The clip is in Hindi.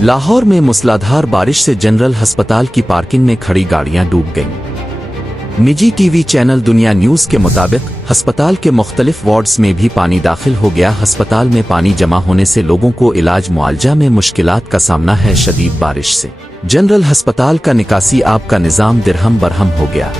लाहौर में मूसलाधार बारिश से जनरल अस्पताल की पार्किंग में खड़ी गाड़ियां डूब गईं। निजी टीवी चैनल दुनिया न्यूज के मुताबिक अस्पताल के मुख्तलिफ वार्ड्स में भी पानी दाखिल हो गया। अस्पताल में पानी जमा होने से लोगों को इलाज मुआलजा में मुश्किलात का सामना है। शदीद बारिश से जनरल अस्पताल का निकासी आब का निज़ाम दिरहम बरहम हो गया।